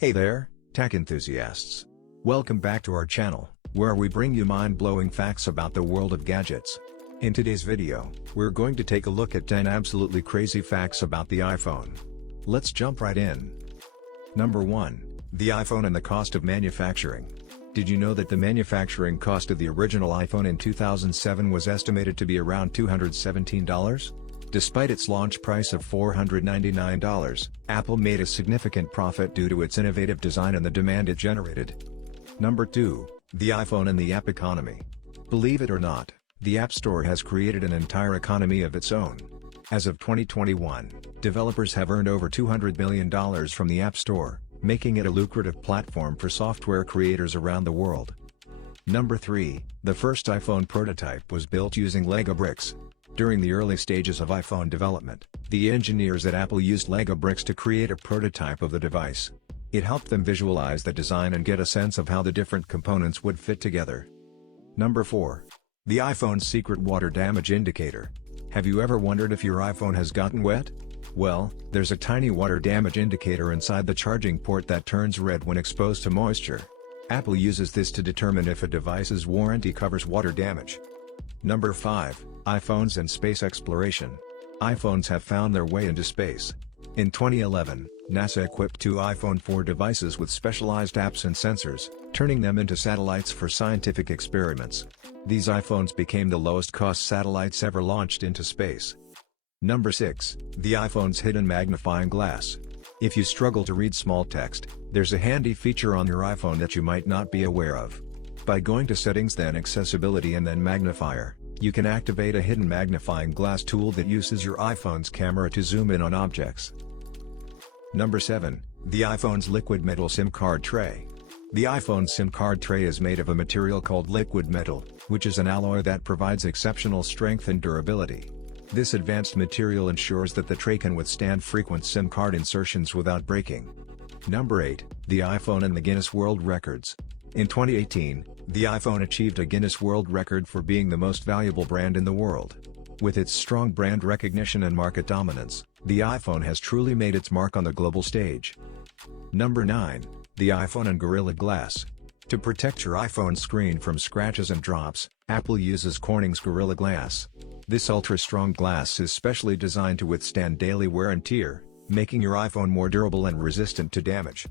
Hey there, tech enthusiasts. Welcome back to our channel, where we bring you mind-blowing facts about the world of gadgets. In today's video, we're going to take a look at 10 absolutely crazy facts about the iPhone. Let's jump right in. Number 1. The iPhone and the cost of manufacturing. Did you know that the manufacturing cost of the original iPhone in 2007 was estimated to be around $217? Despite its launch price of $499, Apple made a significant profit due to its innovative design and the demand it generated. Number 2. The iPhone and the app economy. Believe it or not, the App Store has created an entire economy of its own. As of 2021, developers have earned over $200 million from the App Store, making it a lucrative platform for software creators around the world. Number 3. The first iPhone prototype was built using Lego bricks. During the early stages of iPhone development, the engineers at Apple used Lego bricks to create a prototype of the device. It helped them visualize the design and get a sense of how the different components would fit together. Number 4. The iPhone's secret water damage indicator. Have you ever wondered if your iPhone has gotten wet? Well, there's a tiny water damage indicator inside the charging port that turns red when exposed to moisture. Apple uses this to determine if a device's warranty covers water damage. Number 5. iPhones and space exploration. iPhones have found their way into space. In 2011, NASA equipped two iPhone 4 devices with specialized apps and sensors, turning them into satellites for scientific experiments. These iPhones became the lowest-cost satellites ever launched into space. Number 6. The iPhone's hidden magnifying glass. If you struggle to read small text, there's a handy feature on your iPhone that you might not be aware of. By going to Settings, then Accessibility, and then Magnifier, you can activate a hidden magnifying glass tool that uses your iPhone's camera to zoom in on objects. Number 7. The iPhone's liquid metal SIM card tray. The iPhone SIM card tray is made of a material called liquid metal, which is an alloy that provides exceptional strength and durability. This advanced material ensures that the tray can withstand frequent SIM card insertions without breaking. Number 8. The iPhone and the Guinness World Records. In 2018, the iPhone achieved a Guinness World Record for being the most valuable brand in the world. With its strong brand recognition and market dominance, the iPhone has truly made its mark on the global stage. Number 9. The iPhone and Gorilla Glass. To protect your iPhone screen from scratches and drops, Apple uses Corning's Gorilla Glass. This ultra-strong glass is specially designed to withstand daily wear and tear, making your iPhone more durable and resistant to damage.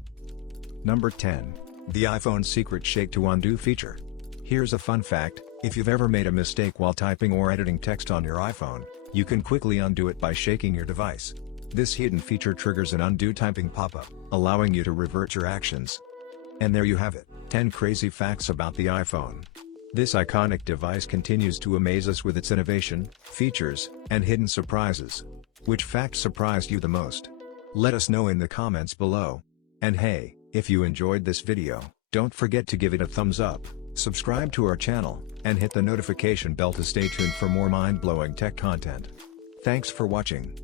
Number 10. The iPhone's secret shake to undo feature. Here's a fun fact: if you've ever made a mistake while typing or editing text on your iPhone, you can quickly undo it by shaking your device. This hidden feature triggers an undo typing pop-up, allowing you to revert your actions. And there you have it, 10 crazy facts about the iPhone. This iconic device continues to amaze us with its innovation, features, and hidden surprises. Which fact surprised you the most? Let us know in the comments below. And hey, if you enjoyed this video, don't forget to give it a thumbs up, subscribe to our channel, and hit the notification bell to stay tuned for more mind-blowing tech content. Thanks for watching.